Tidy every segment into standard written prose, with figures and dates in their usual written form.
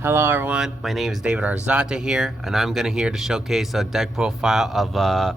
Hello everyone, my name is David Arzata here, and I'm here to showcase a deck profile of a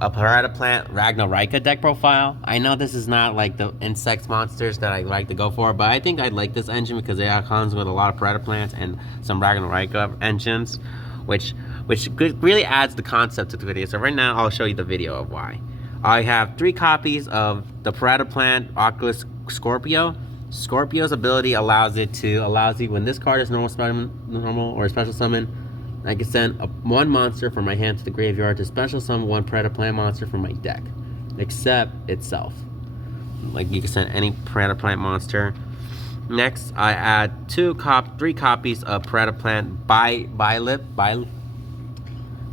Predaplant Ragnaraika deck profile. I know this is not like the insects monsters that I like to go for, but I think I like this engine because it comes with a lot of Predaplants and some Ragnaraika engines, which really adds the concept to the video. So right now I'll show you the video of why. I have 3 copies of the Predaplant Oculus Scorpio. Scorpio's ability allows you when this card is normal or special summon, I can send one monster from my hand to the graveyard to special summon one Predaplant monster from my deck, except itself. Like you can send any Predaplant monster. Next, I add 3 copies of Predaplant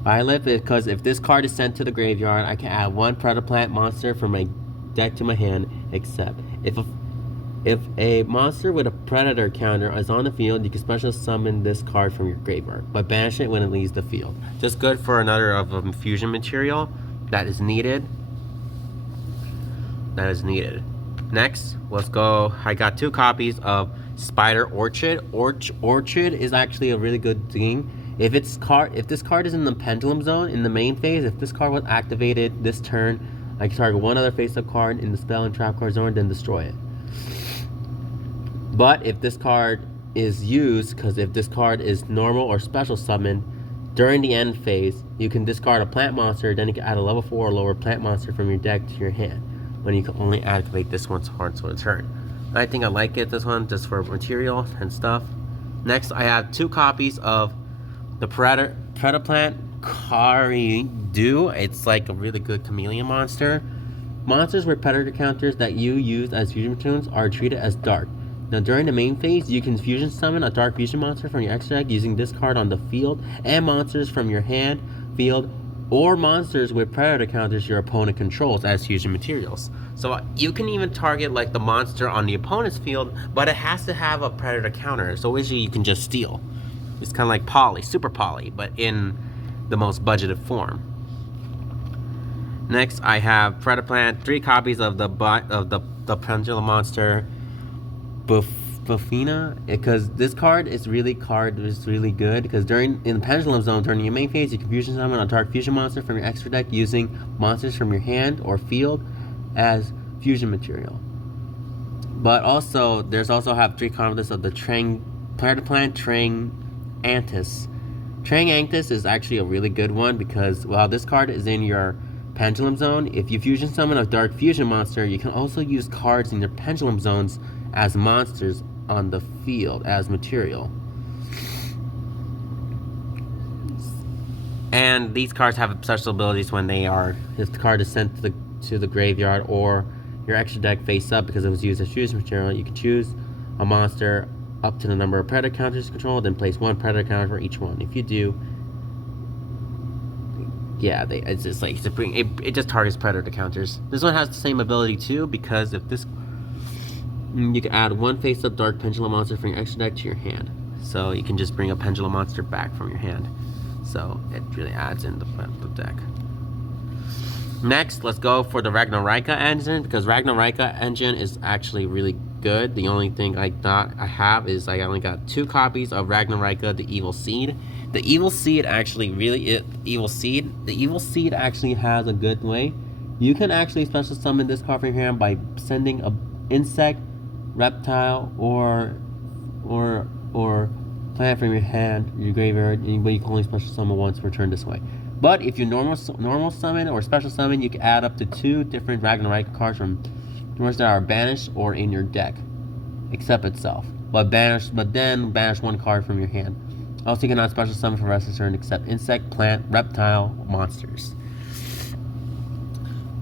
Bylip because if this card is sent to the graveyard, I can add one Predaplant monster from my deck to my hand, except if a monster with a predator counter is on the field, you can special summon this card from your graveyard, but banish it when it leaves the field. Just good for another of a fusion material that is needed. Next, let's go. I got 2 copies of Spider Orchid. Orchid is actually a really good thing. If this card is in the pendulum zone in the main phase, if this card was activated this turn, I can target one other face-up card in the spell and trap card zone, then destroy it. But if this card is used, because if this card is normal or special summoned during the end phase, you can discard a plant monster, then you can add a level 4 or lower plant monster from your deck to your hand, when you can only activate this once for the turn. I think I like this one just for material and stuff. Next, I have 2 copies of the Predaplant Karidu. It's like a really good chameleon monster. Monsters with predator counters that you use as fusion tunes are treated as dark. Now during the main phase, you can fusion summon a dark fusion monster from your extra deck using this card on the field, and monsters from your hand, field, or monsters with predator counters your opponent controls as fusion materials. So you can even target like the monster on the opponent's field, but it has to have a predator counter, so usually you can just steal. It's kind of like Poly, Super Poly, but in the most budgeted form. Next, I have Predaplant, 3 copies of the Pendulum monster Buffina, because this card is really good because in the pendulum zone during your main phase, you can fusion summon a dark fusion monster from your extra deck using monsters from your hand or field as fusion material. But also have 3 copies of the Predaplant Trangantus. Trangantus is actually a really good one because while this card is in your pendulum zone, if you fusion summon a dark fusion monster, you can also use cards in your pendulum zones as monsters on the field as material. And these cards have special abilities when if the card is sent to the graveyard or your extra deck face up because it was used as fusion material, you can choose a monster up to the number of predator counters you control, then place 1 predator counter for each one. If you do, yeah, it's just like it just targets predator counters. This one has the same ability too, because if this, you can add 1 face-up dark pendulum monster from your extra deck to your hand. So you can just bring a pendulum monster back from your hand. So it really adds in the deck. Next, let's go for the Ragnaraika engine, because Ragnaraika engine is actually really good. The only thing I have is I only got 2 copies of Ragnaraika, the Evil Seed. The Evil Seed actually the Evil Seed actually has a good way. You can actually special summon this card from your hand by sending a insect, reptile, or plant from your hand, your graveyard, but you can only special summon once per turn this way. But if you normal summon or special summon, you can add up to 2 different Ragnarika cards from yours that are banished or in your deck, except itself. But then banish 1 card from your hand. Also, you cannot special summon for the rest of the turn except insect, plant, reptile, monsters.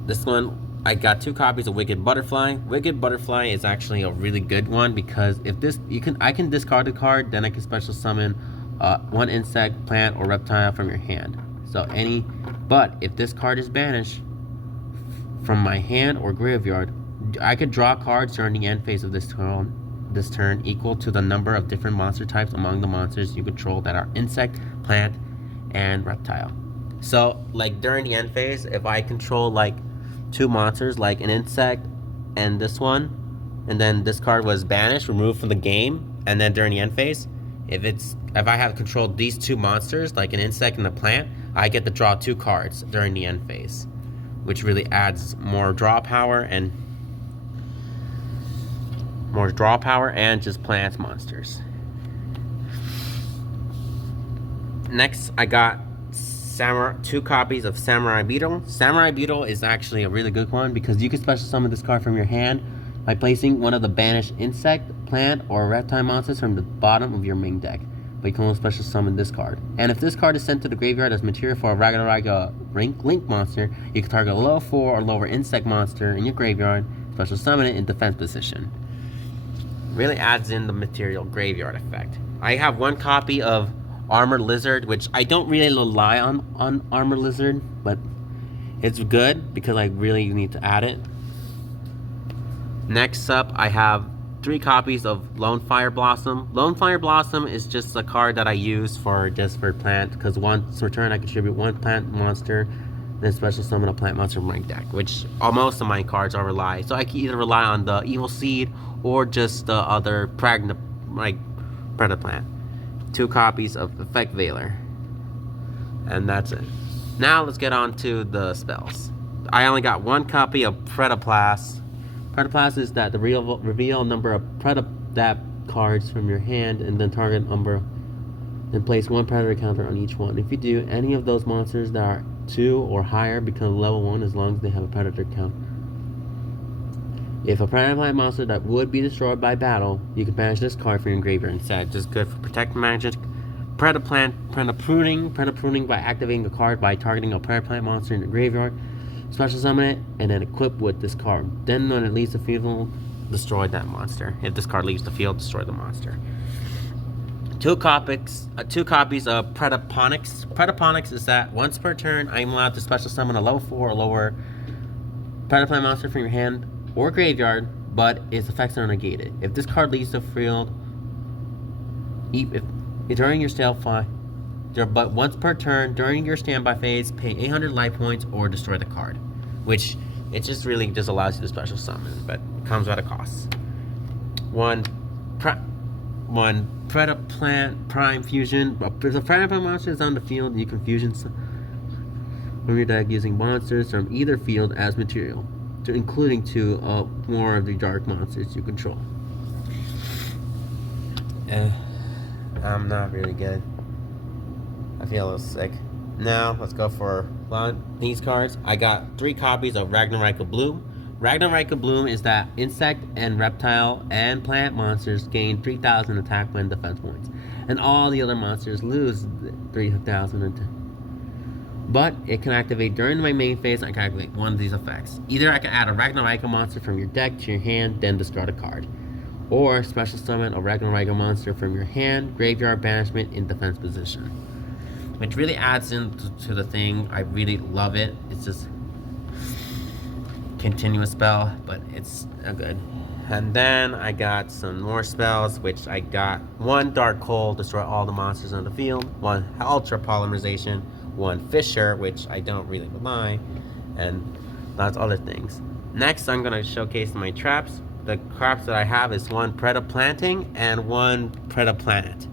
This one, I got 2 copies of Wicked Butterfly. Wicked Butterfly is actually a really good one because if I can discard the card, then I can special summon 1 insect, plant, or reptile from your hand. But if this card is banished from my hand or graveyard, I could draw cards during the end phase of this turn equal to the number of different monster types among the monsters you control that are insect, plant, and reptile. So like during the end phase, if I control like 2 monsters, like an insect and this one, and then this card was banished, removed from the game, and then during the end phase, If I have controlled these two monsters, like an insect and a plant, I get to draw 2 cards during the end phase, which really adds more draw power and just plants monsters. Next, I got 2 copies of Samurai Beetle. Samurai Beetle is actually a really good one because you can special summon this card from your hand by placing one of the banished insect, plant, or reptile monsters from the bottom of your main deck. But you can only special summon this card. And if this card is sent to the graveyard as material for a Ragnaraika Link monster, you can target a level 4 or lower insect monster in your graveyard, special summon it in defense position. Really adds in the material graveyard effect. I have 1 copy of Armor Lizard, which I don't really rely on Armor Lizard, but it's good because I really need to add it. Next up, I have 3 copies of Lone Fire Blossom. Lone Fire Blossom is just a card that I use for plant, because once per turn I contribute 1 plant monster, then special summon a plant monster from my deck, which most of my cards are rely. So I can either rely on the Evil Seed or just the other Predaplant. 2 copies of Effect Veiler. And that's it. Now let's get on to the spells. I only got 1 copy of Predaplant. Predaplant is that the reveal number of Predaplant cards from your hand and then target number, and place 1 predator counter on each one. If you do, any of those monsters that are 2 or higher become level 1 as long as they have a predator count. If a Predaplant monster that would be destroyed by battle, you can banish this card from your graveyard instead. Just good for protect magic. Predapruning by activating a card by targeting a Predaplant monster in the graveyard. Special summon it, and then equip with this card. Then when it leaves the field, destroy that monster. If this card leaves the field, destroy the monster. 2 copies of Predaponics. Predaponics is that once per turn, I am allowed to special summon a level 4 or lower Predaplant monster from your hand or graveyard, but its effects are negated. If this card leaves the field, during your standby, but once per turn during your standby phase, pay 800 life points or destroy the card, which it just really just allows you to special summon, but it comes at a cost. 1 Predaplant Prime Fusion. If a Predaplant monster is on the field, you can fusion from your deck using monsters from either field as material, including 2 more of the dark monsters you control. I'm not really good. I feel a little sick. Now, let's go for these cards. I got 3 copies of Ragnaraika Bloom. Ragnaraika Bloom is that insect and reptile and plant monsters gain 3,000 attack and defense points, and all the other monsters lose 3,000. But it can activate during my main phase. I can activate one of these effects. Either I can add a Ragnaraika monster from your deck to your hand, then discard a card, or special summon a Ragnaraika monster from your hand, graveyard, banishment in defense position, which really adds into the thing. I really love it. It's just continuous spell, but it's good. And then I got some more spells, which I got 1 Dark Coal, destroy all the monsters on the field, 1 Ultra Polymerization, 1 Fisher, which I don't really rely, and lots of other things. Next, I'm going to showcase my traps. The traps that I have is 1 Predaplanting and 1 Predaplant.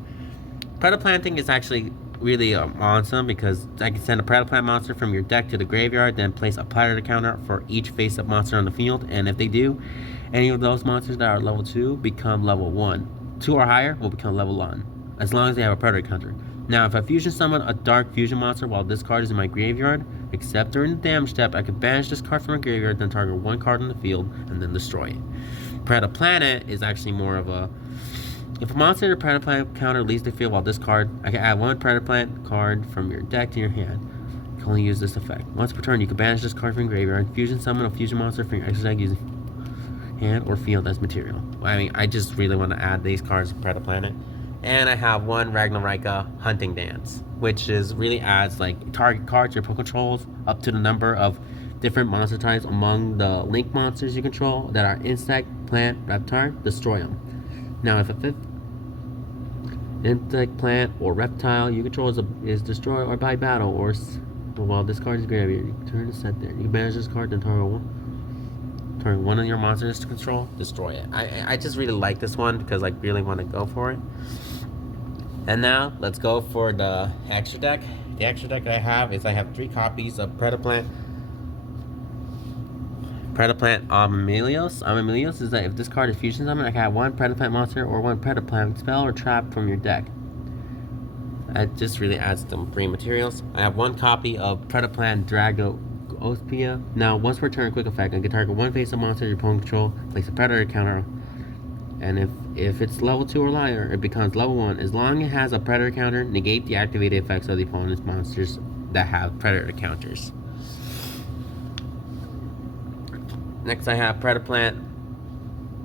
Predaplanting is actually really awesome because I can send a Predaplant monster from your deck to the graveyard, then place a predator counter for each face-up monster on the field, and if they do, any of those monsters that are level 2 become level 1. 2 or higher will become level 1, as long as they have a predator counter. Now, if I fusion summon a dark fusion monster while this card is in my graveyard, except during the damage step, I can banish this card from my graveyard, then target 1 card on the field, and then destroy it. Predaplant is actually more of a, if a monster in your Predaplant counter leaves the field while this card, I can add 1 Predaplant card from your deck to your hand. You can only use this effect. Once per turn, you can banish this card from your graveyard, fusion summon a fusion monster from your extra deck using hand or field as material. I mean, I just really want to add these cards to Predaplant. And I have 1 Ragnaraika Hunting Dance, which is really adds like target cards your controls up to the number of different monster types among the link monsters you control that are insect, plant, reptile, destroy them. Now, if a 5th insect, plant, or reptile you control is destroyed or by battle, or while this card is graveyard, you can turn it set there. You can banish this card, then target 1 of your monsters to control, destroy it. I just really like this one because I really want to go for it. And now let's go for the extra deck. The extra deck I have 3 copies of Predaplant. Amelios. Amelios is that if this card is fusion summon, I can have 1 Predaplant monster or 1 Predaplant spell or trap from your deck. It just really adds some free materials. I have 1 copy of Predaplant Dragospia. Now, once per turn, quick effect, I can target 1 face-up monster your opponent control, place a predator counter, and if it's level 2 or higher, it becomes level 1. As long as it has a predator counter, negate the activated effects of the opponent's monsters that have predator counters. Next, I have Predaplant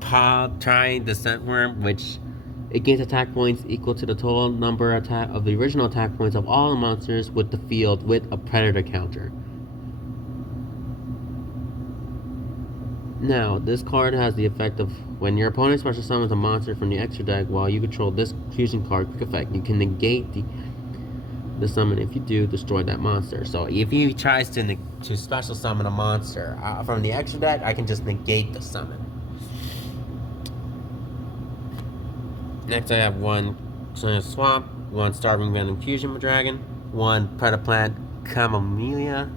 Trying Descent Worm, which it gains attack points equal to the total number of the original attack points of all the monsters with the field with a predator counter. Now, this card has the effect of when your opponent special summons a monster from the extra deck while you control this fusion card, quick effect, you can negate the summon. If you do, destroy that monster. So if he tries to special summon a monster from the extra deck, I can just negate the summon. Next, I have 1 Swamp, 1 Starving Venom Fusion Dragon, 1 Predaplant Camellia,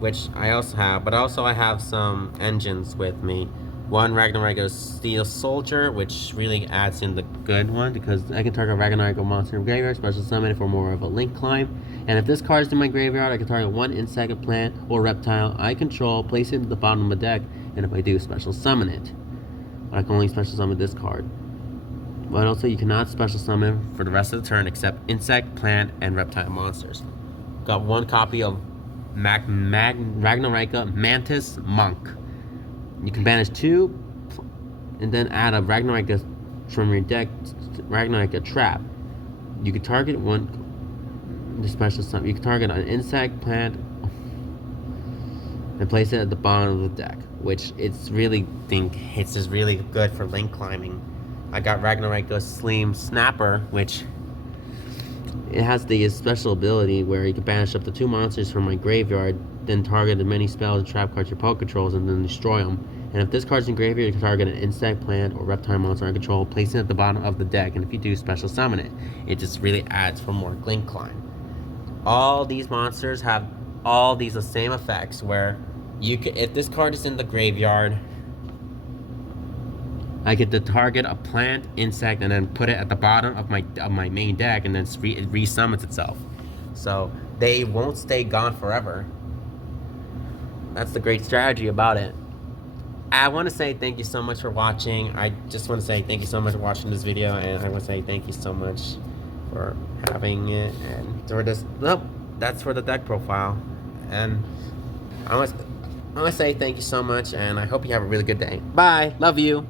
which I also have, but also I have some engines with me. 1 Ragnaraika Steel Soldier, which really adds in the good one because I can target a Ragnaraika monster in graveyard, special summon it for more of a link climb. And if this card is in my graveyard, I can target 1 insect, plant, or reptile I control, place it at the bottom of the deck, and if I do, special summon it. But I can only special summon this card. But also, you cannot special summon for the rest of the turn except insect, plant, and reptile monsters. Got 1 copy of Ragnaraika Mantis Monk. You can banish 2 and then add a Ragnaraika from your deck, Ragnaraika Trap. You can target 1 the special summon. You can target an insect, plant, and place it at the bottom of the deck, which it's just really good for link climbing. I got Ragnaraika Slim Snapper, which it has the special ability where you can banish up to 2 monsters from my graveyard, then target the many spells and trap cards your opponent controls, and then destroy them. And if this card's in graveyard, you can target an insect, plant, or reptile monster I control, place it at the bottom of the deck, and if you do, special summon it. It just really adds for more link climb. All these monsters have all these the same effects where you can, if this card is in the graveyard, I get to target a plant, insect, and then put it at the bottom of my main deck, and then it resummons itself. So they won't stay gone forever. That's the great strategy about it. I want to say thank you so much for watching. I just want to say thank you so much for watching this video, and I want to say thank you so much for having it. And for this, nope, that's for the deck profile. And I want to say thank you so much, and I hope you have a really good day. Bye. Love you.